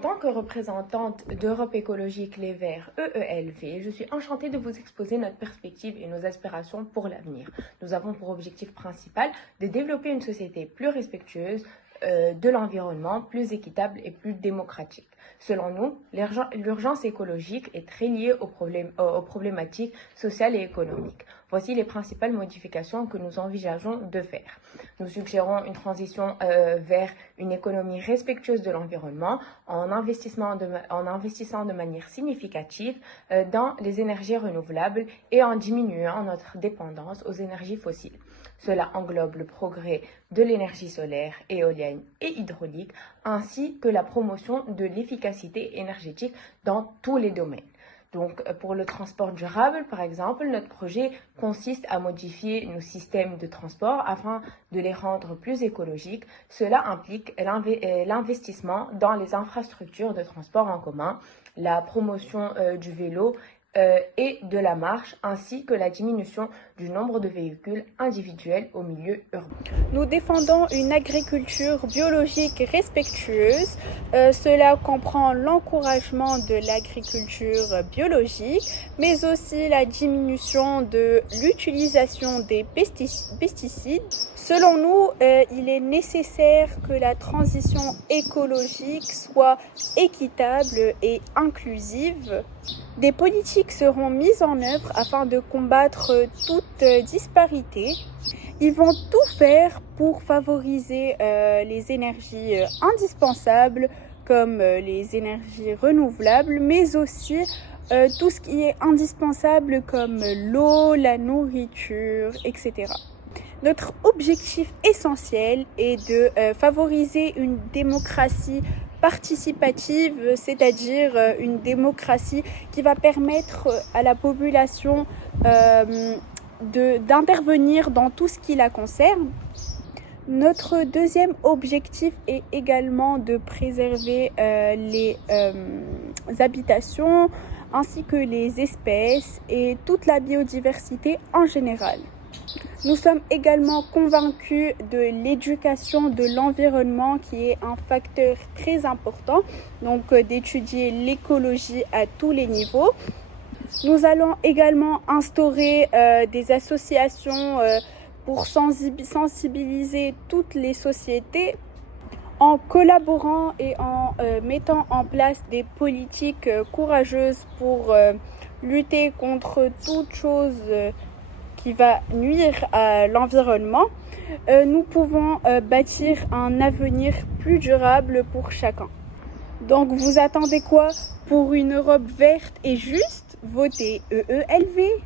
tant que représentante d'Europe écologique Les Verts EELV, je suis enchantée de vous exposer notre perspective et nos aspirations pour l'avenir. Nous avons pour objectif principal de développer une société plus respectueuse de l'environnement, plus équitable et plus démocratique. Selon nous, l'urgence écologique est très liée aux problématiques sociales et économiques. Voici les principales modifications que nous envisageons de faire. Nous suggérons une transition vers une économie respectueuse de l'environnement en investissant de manière significative dans les énergies renouvelables et en diminuant notre dépendance aux énergies fossiles. Cela englobe le progrès de l'énergie solaire, éolienne et hydraulique, ainsi que la promotion de l'efficacité énergétique dans tous les domaines. Donc, pour le transport durable, par exemple, notre projet consiste à modifier nos systèmes de transport afin de les rendre plus écologiques. Cela implique l'investissement dans les infrastructures de transport en commun, la promotion du vélo et de la marche, ainsi que la diminution du nombre de véhicules individuels au milieu urbain. Nous défendons une agriculture biologique respectueuse. Cela comprend l'encouragement de l'agriculture biologique, mais aussi la diminution de l'utilisation des pesticides. Selon nous, il est nécessaire que la transition écologique soit équitable et inclusive. Des politiques seront mises en œuvre afin de combattre toute disparité. Ils vont tout faire pour favoriser les énergies indispensables comme les énergies renouvelables, mais aussi tout ce qui est indispensable comme l'eau, la nourriture, etc. Notre objectif essentiel est de favoriser une démocratie participative, c'est-à-dire une démocratie qui va permettre à la population d'intervenir dans tout ce qui la concerne. Notre deuxième objectif est également de préserver les habitations ainsi que les espèces et toute la biodiversité en général. Nous sommes également convaincus de l'éducation de l'environnement qui est un facteur très important, donc d'étudier l'écologie à tous les niveaux. Nous allons également instaurer des associations pour sensibiliser toutes les sociétés en collaborant et en mettant en place des politiques courageuses pour lutter contre toute chose qui va nuire à l'environnement. Nous pouvons bâtir un avenir plus durable pour chacun. Donc vous attendez quoi pour une Europe verte et juste? Votez EELV.